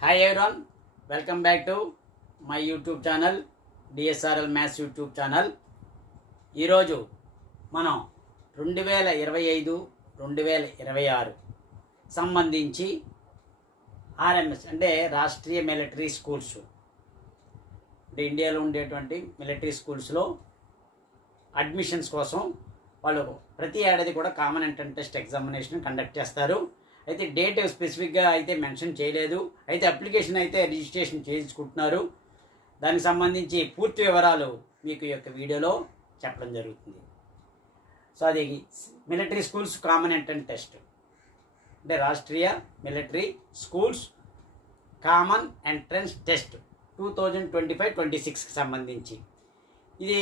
Hi everyone welcome back to my YouTube channel DSRL maths YouTube channel ఈరోజు మనం రెండు వేల ఇరవై ఐదు రెండు వేల ఇరవై ఆరు సంబంధించి ఆర్ఎంఎస్ అంటే రాష్ట్రీయ మిలిటరీ స్కూల్స్ అంటే ఇండియాలో ఉండేటువంటి మిలిటరీ స్కూల్స్లో అడ్మిషన్స్ కోసం వాళ్ళు ప్రతి ఏడాది కూడా common entrance test examination conduct చేస్తారు. అయితే డేట్ స్పెసిఫిక్గా అయితే మెన్షన్ చేయలేదు. అయితే అప్లికేషన్ అయితే రిజిస్ట్రేషన్ చేయించుకుంటున్నారు. దానికి సంబంధించి పూర్తి వివరాలు మీకు ఈ యొక్క వీడియోలో చెప్పడం జరుగుతుంది. సో అది military schools common entrance test. అంటే Rashtriya military schools common entrance test two thousand twenty five twenty సిక్స్కి సంబంధించి. ఇది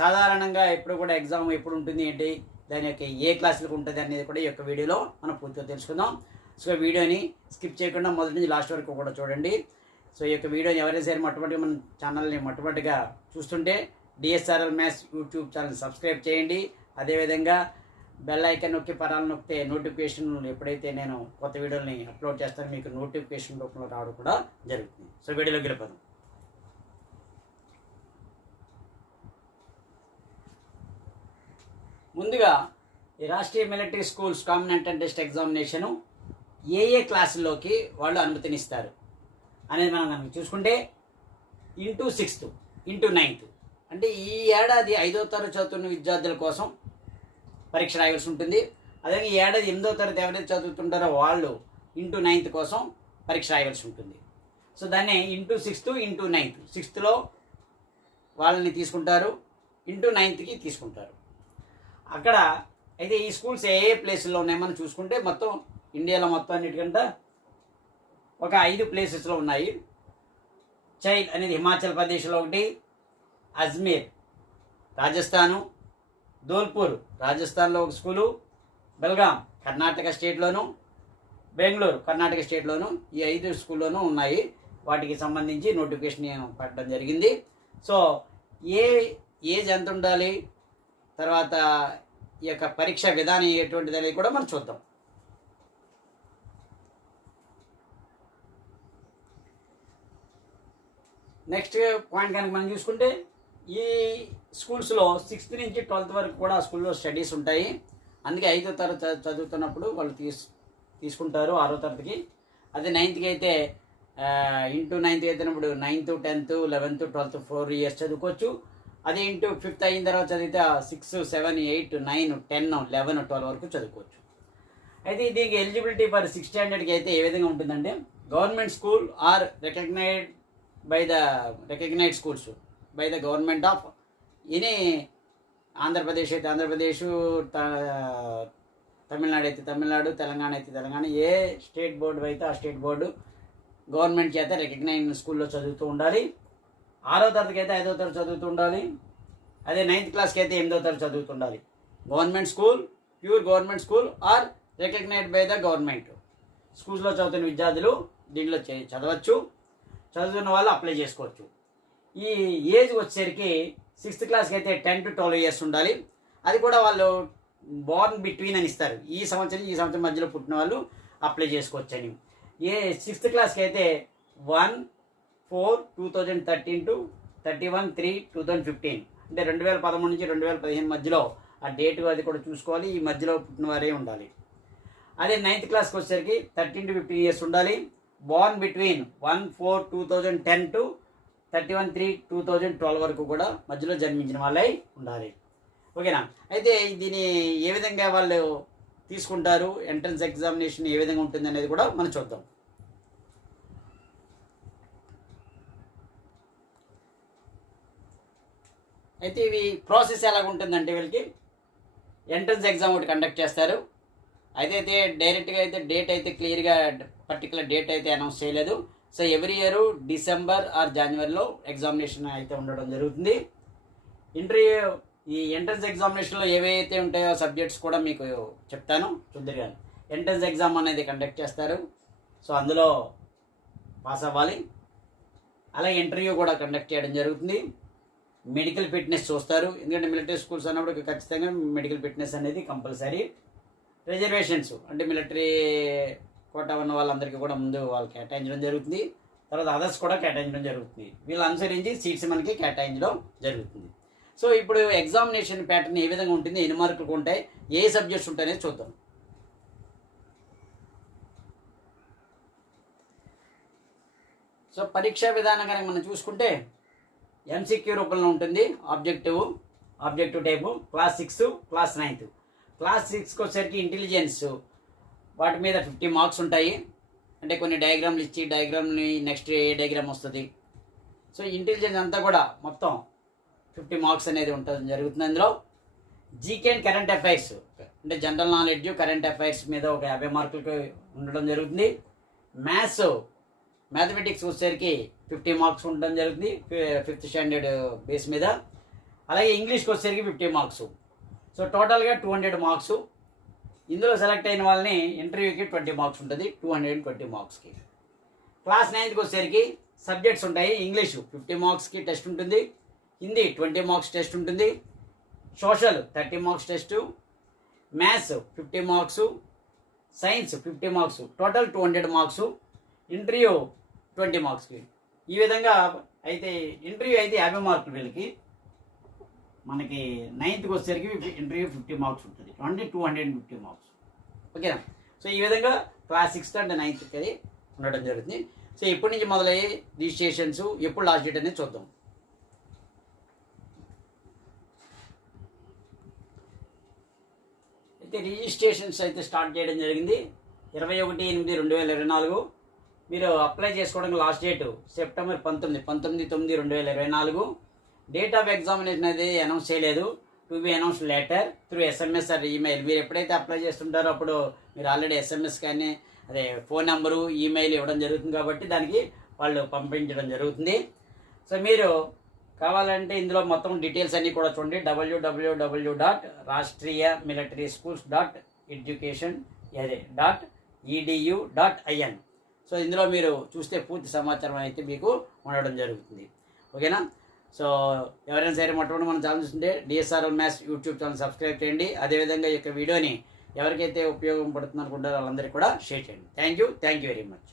సాధారణంగా ఎప్పుడు కూడా ఎగ్జామ్ ఎప్పుడు ఉంటుంది ఏంటి? దాని యొక్క ఏ క్లాసులకు ఉంటుంది అనేది కూడా ఈ యొక్క వీడియోలో మనం పూర్తిగా తెలుసుకుందాం. సో వీడియోని స్కిప్ చేయకుండా మొదటి నుంచి లాస్ట్ వరకు కూడా చూడండి. సో ఈ యొక్క వీడియోని ఎవరైనా సరే మొట్టమొదటిగా మన ఛానల్ని మొట్టమొదటిగా చూస్తుంటే DSRL maths YouTube channel subscribe చేయండి. అదేవిధంగా బెల్ ఐకన్ నొక్కి పరాలు నొక్కితే నోటిఫికేషన్ ఎప్పుడైతే నేను కొత్త వీడియోని అప్లోడ్ చేస్తానో మీకు నోటిఫికేషన్ రూపంలో రావడం కూడా జరుగుతుంది. సో వీడియోలోకి వెళ్ళిపోదాం. ముందుగా ఈ Rashtriya military schools common entrance test examination ఏ ఏ క్లాసుల్లోకి వాళ్ళు అనుమతినిస్తారు అనేది మనం కనుక చూసుకుంటే ఇంటూ సిక్స్త్ ఇంటూ నైన్త్. అంటే ఈ ఏడాది ఐదో తరగతి చదువుతున్న విద్యార్థుల కోసం పరీక్ష రాయాల్సి ఉంటుంది. అదే ఈ ఏడాది ఎనిమిదో తరగతి ఎవరైతే చదువుతుంటారో వాళ్ళు ఇంటూ నైన్త్ కోసం పరీక్ష రాయాల్సి ఉంటుంది. సో దాన్ని ఇంటూ సిక్స్త్ ఇంటూ నైన్త్. సిక్స్త్లో వాళ్ళని తీసుకుంటారు ఇంటూ నైన్త్కి తీసుకుంటారు. అక్కడ అయితే ఈ స్కూల్స్ ఏ ఏ ప్లేసుల్లో ఉన్నాయో మనం చూసుకుంటే మొత్తం ఇండియాలో మొత్తం అన్నిటికంటే ఒక ఐదు ప్లేసెస్లో ఉన్నాయి. చైల్ అనేది హిమాచల్ ప్రదేశ్లో ఒకటి అజ్మీర్ రాజస్థాను ధోల్పూర్ రాజస్థాన్లో ఒక స్కూలు బెల్గాం కర్ణాటక స్టేట్లోను బెంగళూరు కర్ణాటక స్టేట్లోను ఈ ఐదు స్కూల్లోనూ ఉన్నాయి. వాటికి సంబంధించి నోటిఫికేషన్ పెట్టడం జరిగింది. సో ఏ ఏజ్ ఎంత ఉండాలి? తర్వాత ఈ యొక్క పరీక్ష విధానం ఎటువంటిది అనేది కూడా మనం చూద్దాం. నెక్స్ట్ పాయింట్ కనుక మనం చూసుకుంటే ఈ స్కూల్స్లో సిక్స్త్ నుంచి ట్వెల్త్ వరకు కూడా స్కూల్లో స్టడీస్ ఉంటాయి. అందుకే ఐదో తరగతి చదువుతున్నప్పుడు వాళ్ళు తీసు తీసుకుంటారు ఆరో తరగతికి. అదే నైన్త్కి అయితే into ninth అయితేనప్పుడు ninth tenth eleventh twelfth four years చదువుకోవచ్చు. అదే ఇంటూ ఫిఫ్త్ అయిన తర్వాత చదివితే six seven eight nine ten eleven twelve వరకు చదువుకోవచ్చు. అయితే దీనికి ఎలిజిబిలిటీ ఫర్ సిక్స్ స్టాండర్డ్కి అయితే ఏ విధంగా ఉంటుందంటే government school or recognised by the recognised schools by the government of any Andhra Pradesh అయితే ఆంధ్రప్రదేశ్ త- తమిళనాడు అయితే తమిళనాడు తెలంగాణ అయితే తెలంగాణ ఏ స్టేట్ బోర్డు అయితే ఆ స్టేట్ బోర్డు గవర్నమెంట్ చేత రికగ్నైజ్ స్కూల్లో చదువుతూ ఉండాలి. ఆరో తరగతికి అయితే ఐదో తరగతి చదువుతూ ఉండాలి అదే నైన్త్ క్లాస్కి అయితే ఎనిమిదో తరగతి చదువుతూ ఉండాలి government school pure government school or recognised by the government స్కూల్స్లో చదువుతున్న విద్యార్థులు దీంట్లో చదవచ్చు. చదువుతున్న వాళ్ళు అప్లై చేసుకోవచ్చు. ఈ ఏజ్ వచ్చేసరికి సిక్స్త్ క్లాస్కి అయితే టెన్ టు ట్వెల్వ్ ఇయర్స్ ఉండాలి. అది కూడా వాళ్ళు బోర్న్ బిట్వీన్ అని ఇస్తారు. ఈ సంవత్సరం ఈ సంవత్సరం మధ్యలో పుట్టిన వాళ్ళు అప్లై చేసుకోవచ్చు అని ఏ సిక్స్త్ క్లాస్కి అయితే one four two thousand thirteen to thirty one three two thousand fifteen. అంటే రెండు వేల పదమూడు నుంచి రెండు వేల పదిహేను మధ్యలో ఆ డేట్ అది కూడా చూసుకోవాలి. ఈ మధ్యలో పుట్టిన వారే ఉండాలి. అదే నైన్త్ క్లాస్కి వచ్చేసరికి థర్టీన్ టు ఫిఫ్టీన్ ఇయర్స్ ఉండాలి. Born between one four two thousand ten to thirty one three two thousand twelve వరకు కూడా మధ్యలో జన్మించిన వాళ్ళై ఉండాలి. ఓకేనా? అయితే దీని ఏ విధంగా వాళ్ళు తీసుకుంటారు? ఎంట్రన్స్ ఎగ్జామినేషన్ ఏ విధంగా ఉంటుంది అనేది కూడా మనం చూద్దాం. అయితే ఇవి ప్రాసెస్ ఎలాగ ఉంటుందంటే వీళ్ళకి ఎంట్రన్స్ ఎగ్జామ్ ఒకటి కండక్ట్ చేస్తారు. అయితే అయితే డైరెక్ట్గా అయితే డేట్ అయితే క్లియర్గా పర్టికులర్ డేట్ అయితే అనౌన్స్ చేయలేదు. So every year December or జనవరిలో ఎగ్జామినేషన్ అయితే ఉండడం జరుగుతుంది. ఇంటర్వ్యూ ఈ ఎంట్రన్స్ ఎగ్జామినేషన్లో ఏవైతే ఉంటాయో సబ్జెక్ట్స్ కూడా మీకు చెప్తాను. చూద్దరు ఎంట్రన్స్ ఎగ్జామ్ అనేది కండక్ట్ చేస్తారు. సో అందులో పాస్ అవ్వాలి. అలాగే ఇంటర్వ్యూ కూడా కండక్ట్ చేయడం జరుగుతుంది. మెడికల్ ఫిట్నెస్ చూస్తారు. ఎందుకంటే మిలిటరీ స్కూల్స్ అన్నప్పుడు ఖచ్చితంగా మెడికల్ ఫిట్నెస్ అనేది కంపల్సరీ రిజర్వేషన్స్ అంటే మిలిటరీ కోటా ఉన్న వాళ్ళందరికీ కూడా ముందు వాళ్ళు కేటాయించడం జరుగుతుంది. తర్వాత అదర్స్ కూడా కేటాయించడం జరుగుతుంది. వీళ్ళు అనుసరించి సీట్స్ మనకి కేటాయించడం జరుగుతుంది. సో ఇప్పుడు ఎగ్జామినేషన్ ప్యాటర్న్ ఏ విధంగా ఉంటుంది ఎన్ని మార్కులు ఉంటాయి ఏ సబ్జెక్ట్స్ ఉంటాయనేది చూద్దాం. సో పరీక్షా విధానం కనుక మనం చూసుకుంటే ఎంసీక్యూ రూపంలో ఉంటుంది. Objective objective type class six class ninth class సిక్స్కి వచ్చేసరికి ఇంటెలిజెన్స్ వాటి మీద ఫిఫ్టీ మార్క్స్ ఉంటాయి. అంటే కొన్ని డయాగ్రామ్లు ఇచ్చి డయాగ్రామ్ని నెక్స్ట్ ఏ డయాగ్రామ్ వస్తుంది. సో ఇంటెలిజెన్స్ అంతా కూడా మొత్తం ఫిఫ్టీ మార్క్స్ అనేది ఉంటుంది జరుగుతుంది అందులో. జీకే అండ్ కరెంట్ అఫైర్స్ అంటే జనరల్ నాలెడ్జ్ కరెంట్ అఫైర్స్ మీద ఒక యాభై మార్కులకు ఉండడం జరుగుతుంది. మ్యాథ్స్ మ్యాథమెటిక్స్ వచ్చేసరికి ఫిఫ్టీ మార్క్స్ ఉండడం జరుగుతుంది ఫిఫ్త్ స్టాండర్డ్ బేస్ మీద. అలాగే ఇంగ్లీష్కి వచ్చేసరికి ఫిఫ్టీ మార్క్స్. సో టోటల్గా టూ హండ్రెడ్ మార్క్స్. ఇందులో సెలెక్ట్ అయిన వాళ్ళని ఇంటర్వ్యూకి ట్వంటీ మార్క్స్ ఉంటుంది టూ హండ్రెడ్ అండ్ ట్వంటీ మార్క్స్కి. క్లాస్ నైన్త్కి వచ్చేసరికి సబ్జెక్ట్స్ ఉంటాయి ఇంగ్లీషు ఫిఫ్టీ మార్క్స్కి టెస్ట్ ఉంటుంది హిందీ ట్వంటీ మార్క్స్ టెస్ట్ ఉంటుంది social thirty marks test maths fifty marks science fifty marks. Total two hundred marks. Interview twenty మార్క్స్కి ఈ విధంగా అయితే ఇంటర్వ్యూ అయితే యాభై మార్కులు వీళ్ళకి. మనకి నైన్త్కి వచ్చేసరికి ఇంటర్వ్యూ ఫిఫ్టీ మార్క్స్ ఉంటుంది. Twenty two hundred fifty marks. ఓకేనా? సో ఈ విధంగా క్లాస్ సిక్స్త్ అండ్ నైన్త్కి అది ఉండడం జరుగుతుంది. సో ఎప్పటి నుంచి మొదలయ్యే రిజిస్ట్రేషన్స్? ఎప్పుడు లాస్ట్ డేట్ అనేది చూద్దాం. అయితే రిజిస్ట్రేషన్స్ అయితే స్టార్ట్ చేయడం జరిగింది. ఇరవై ఒకటి ఎనిమిది రెండు వేల ఇరవై నాలుగు. మీరు అప్లై చేసుకోవడానికి లాస్ట్ డేట్ సెప్టెంబర్ పంతొమ్మిది పంతొమ్మిది తొమ్మిది రెండు వేల ఇరవై నాలుగు. డేట్ ఆఫ్ ఎగ్జామినేషన్ అనేది అనౌన్స్ చేయలేదు. To be announce letter through SMS or email మీరు ఎప్పుడైతే అప్లై చేస్తుంటారో అప్పుడు మీరు ఆల్రెడీ ఎస్ఎంఎస్ కానీ అదే ఫోన్ నెంబరు ఈమెయిల్ ఇవ్వడం జరుగుతుంది కాబట్టి దానికి వాళ్ళు పంపించడం జరుగుతుంది. సో మీరు కావాలంటే ఇందులో మొత్తం డీటెయిల్స్ అన్నీ కూడా చూడండి. W W W dot Rashtriya military schools dot education అదే dot EDU dot IN so ఇందులో మీరు చూస్తే పూర్తి సమాచారం అయితే మీకు ఉండడం జరుగుతుంది. ఓకేనా? సో ఎవరైనా సరే మొట్టమొదటి మన ఛానల్ చూస్తుంటే DSR maths YouTube channel subscribe చేయండి. అదేవిధంగా ఈ యొక్క వీడియోని ఎవరికైతే ఉపయోగపడుతుంది అనుకుంటారో వాళ్ళందరికీ కూడా షేర్ చేయండి. Thank you thank you very much